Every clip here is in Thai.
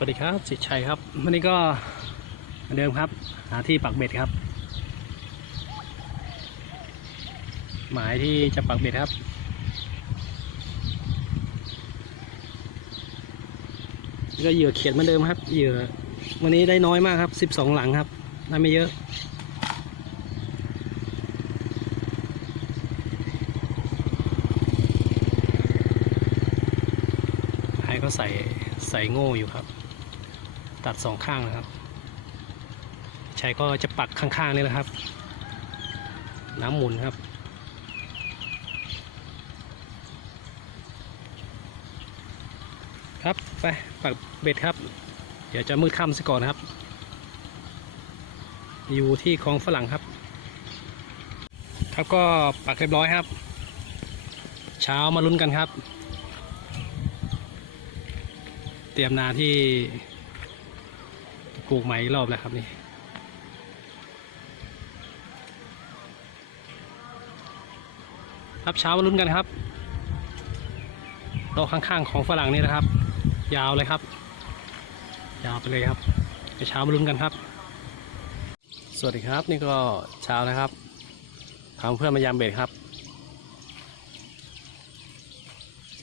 วัสดีครับสิทธิชัยครับ วันนี้ก็เหมือนเดิมครับ หาที่ปักเบ็ดครับ หมายที่จะปักเบ็ดครับ ก็เหยื่อเขียนเหมือนเดิมครับเหยื่อวันนี้ได้น้อยมากครับ 12 หลังครับได้ไม่เยอะไอ้ก็ใส่ใส่โง่อยู่ครับ ตัดสองข้างนะครับชายก็จะปักข้างๆนี่แหละครับ น้ำหมุนครับ ครับไปปักเบ็ดครับ เดี๋ยวจะมืดค่ำซะก่อนครับ อยู่ที่คลองฝรั่งครับ ครับก็ปักเรียบร้อยครับ เช้ามาลุ้นกันครับ เตรียมนาที่ ปลูกใหม่อีกรอบแล้วครับนี่ครับเช้ามาลุ้นกันครับโต๊ะข้างๆของฝรั่งนี่นะครับ ยาวเลยครับ ยาวไปเลยครับไปเช้ามาลุ้นกันครับ สวัสดีครับนี่ก็เช้านะครับทำเพื่อมายามเบ็ดครับ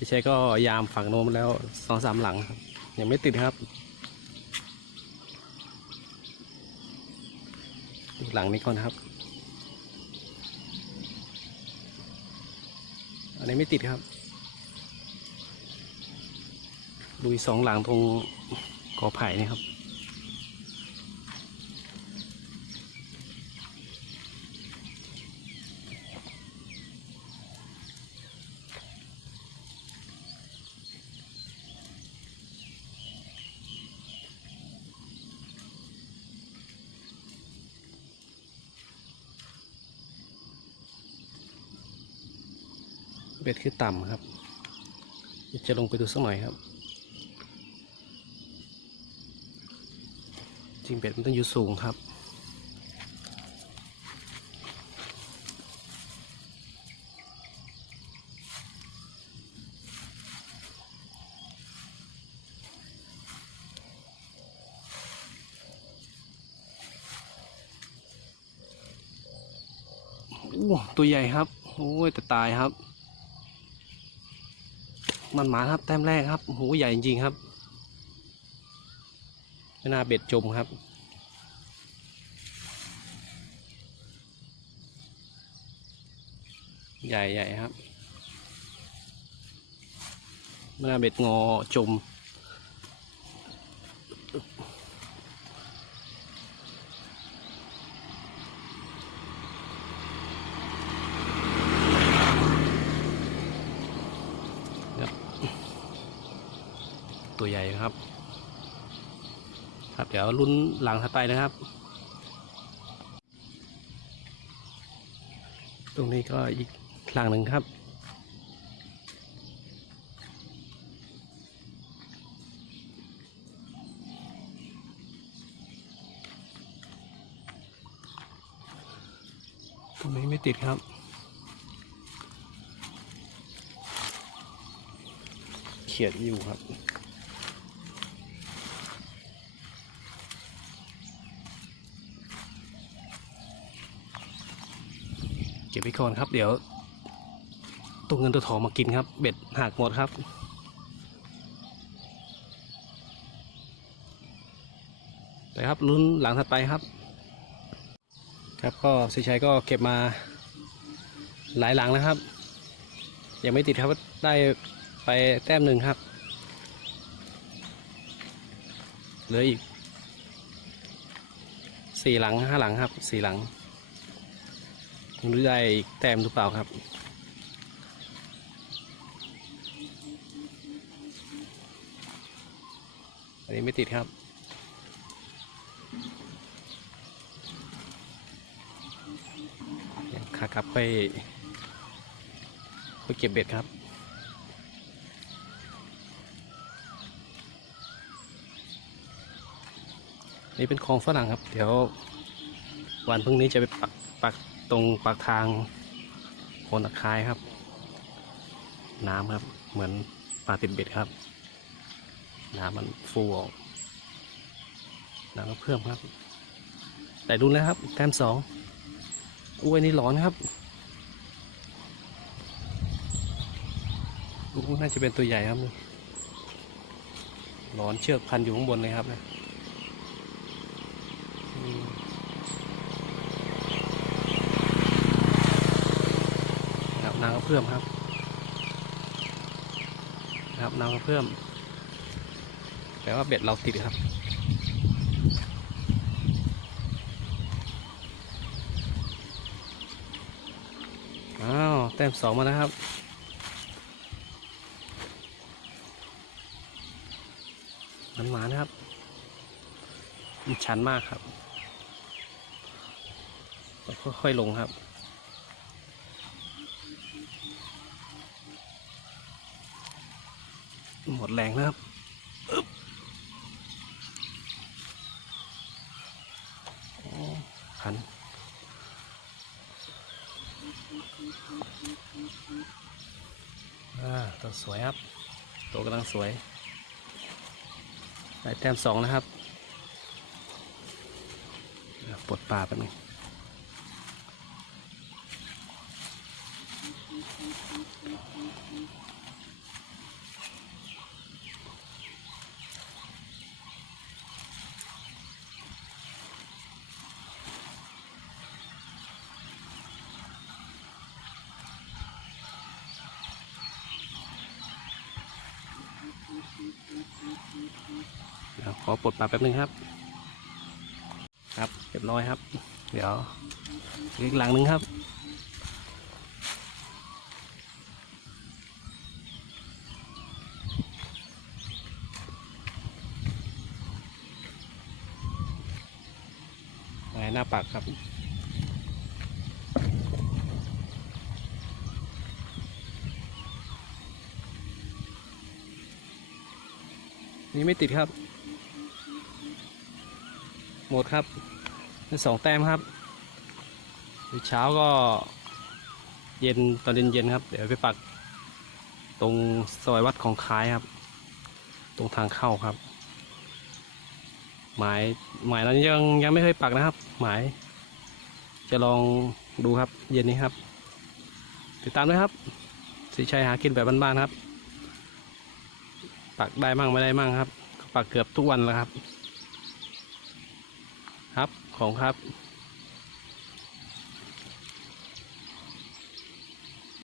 ใช้ก็ยามฝั่งโน้มแล้วสองสามหลังครับยังไม่ติดครับ หลังนี้ก่อนครับ อันนี้ไม่ติดครับดูสองหลังตรงกอไผ่นี่ครับ เบ็ดคือต่ำครับ จะลงไปดูสักหน่อยครับ จริงเบ็ดมันต้องอยู่สูงครับอู้ตัวใหญ่ครับ โอ้ยแต่ตายครับ มันหมาครับแต้มแรกครับหูใหญ่จริงๆครับไม่น่าเบ็ดจมครับ ใหญ่ใหญ่ครับไม่น่าเบ็ดงอจม ตัวใหญ่ครับ ครับเดี๋ยวลุ้นหลังถัดไปนะครับ ตรงนี้ก็อีกหลังหนึ่งครับตรงนี้ไม่ติดครับเขียนอยู่ครับ เก็บ ไว้ก่อนครับ เดี๋ยวตัวเงินตัวทองมากินครับ เบ็ดหักหมดครับ ไปครับลุ้นหลังถัดไปครับ ครับก็สิชัยก็เก็บมาหลายหลังนะครับ ยังไม่ติดครับได้ไปแต้มหนึ่งครับเหลืออีกสี่หลังห้าหลังครับสี่หลัง ไม่รู้ได้อีกแต้มหรือเปล่าครับ อันนี้ไม่ติดครับ ขากลับไปไปเก็บเบ็ดครับนี่เป็นคลองฝรั่งครับ เดี๋ยววันพรุ่งนี้จะไปปักปัก ตรงปากทางโคนตะไคร้ครับ น้ำครับ เหมือนปลาติดเบ็ดครับ น้ำมันฟูออกนังกระเพื่มครับ แต่ดูแล้วครับ แต้มสองอุ้ยนี่หลอนครับอู้น่าจะเป็นตัวใหญ่ครับนี่หลอนเชือกพันอยู่ข้างบนเลยครับนะอืมครับนางกระ เพื่อมครับนะครับนางกระเพื่อมแปลว่าเบ็ดเราติดครับอ้าวแต้มสองมาแล้วครับมันหมานะครับ มันชันมากครับ ค่อยๆลงครับ หมดแรงนะครับอึ๊บหันอ่าตัวสวยครับ ตัวกำลังสวยได้แต้มสองนะครับปลดปลาแป๊บนึง ขอปลดปลาแป๊บนึงครับ ครับเรียบร้อยครับ เดี๋ยวอีกหลังนึงครับไงหน้าปากครับนี่ไม่ติดครับ หมดครับได้สองแต้มครับเช้าก็เย็นตอนเย็นเย็นๆครับ เดี๋ยวไปปัก ตรงซอยวัดของคายครับ ตรงทางเข้าครับ หมายหมายนั้นยังยังไม่เคยปักนะครับ หมาย จะลองดูครับ เย็นนี้ครับ ติดตามด้วยครับสีชัยหากินแบบบ้านๆครับ ปักได้มั่งไม่ได้มั่งครับ ปักเกือบทุกวันแล้วครับ ครับ ของครับ